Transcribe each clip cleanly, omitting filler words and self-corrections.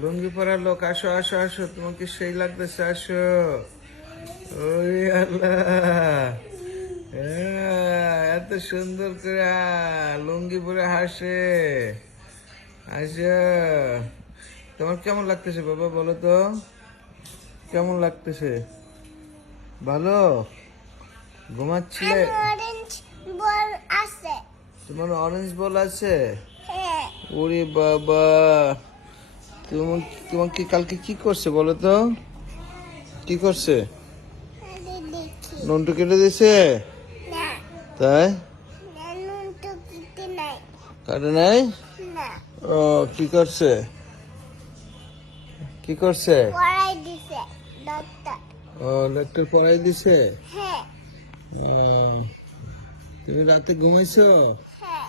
লুঙ্গি পরা লোক, আসো আসো আসো, তোমাকে সেই লাগতেছে, আসো। ওরে আল্লাহ, এত সুন্দর করে লুঙ্গি পরে হাসে। আসো, তোমার কেমন লাগতেছে বাবা, বলো তো কেমন লাগতেছে? ভালো? ঘুমাচ্ছিলে? অরেঞ্জ বল আছে। তোমার অরেঞ্জ বল আছে? হ্যাঁ। ওরে বাবা, তোমাকে কালকে কি করছে বলো তো? কি করছে? আরে দেখি। নন্টু কেটে দিছে? না, তাই? নুন তো কিতে নাই। কাটে নাই? না, ও, কি করছে? কি করছে? পড়াই দিছে ডাক্তার। ও, ডাক্তার পড়াই দিছে? হ্যাঁ। আহ, তুমি রাতে ঘুমাইছো? হ্যাঁ।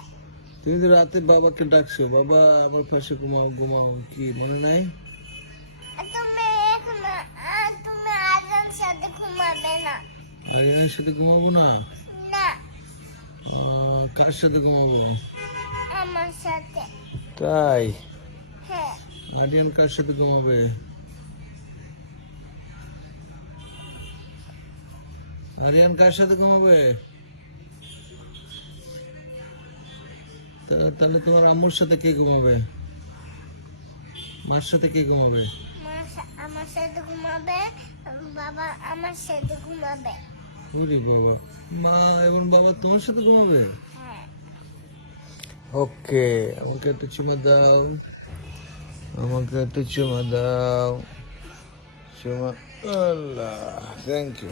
তুমি তো রাতে বাবাকে ডাকছো, বাবা আমার পাশে ঘুমাও ঘুমাও, কি মনে নাই? তুমি আজান সাথে ঘুমাবে না। আরিয়ানের সাথে ঘুমাবো না? না, কার সাথে ঘুমাবো? আমার সাথে। তাই? হ্যাঁ। আরিয়ান কার সাথে ঘুমাবে? আরিয়ান কার সাথে ঘুমাবে? তাহলে তোমার আম্মুর সাথে কে ঘুমাবে? মার সাথে কে ঘুমাবে? আমার সাথে ঘুমাবে, বাবা আমার সাথে ঘুমাবে। ওরে বাবা, মা এবং বাবা তোমার সাথে ঘুমাবে? হ্যাঁ। ওকে, আমাকে একটা চুমা দাও, আমাকে একটা চুমা দাও, চুমা। আল্লাহ, থ্যাংক ইউ।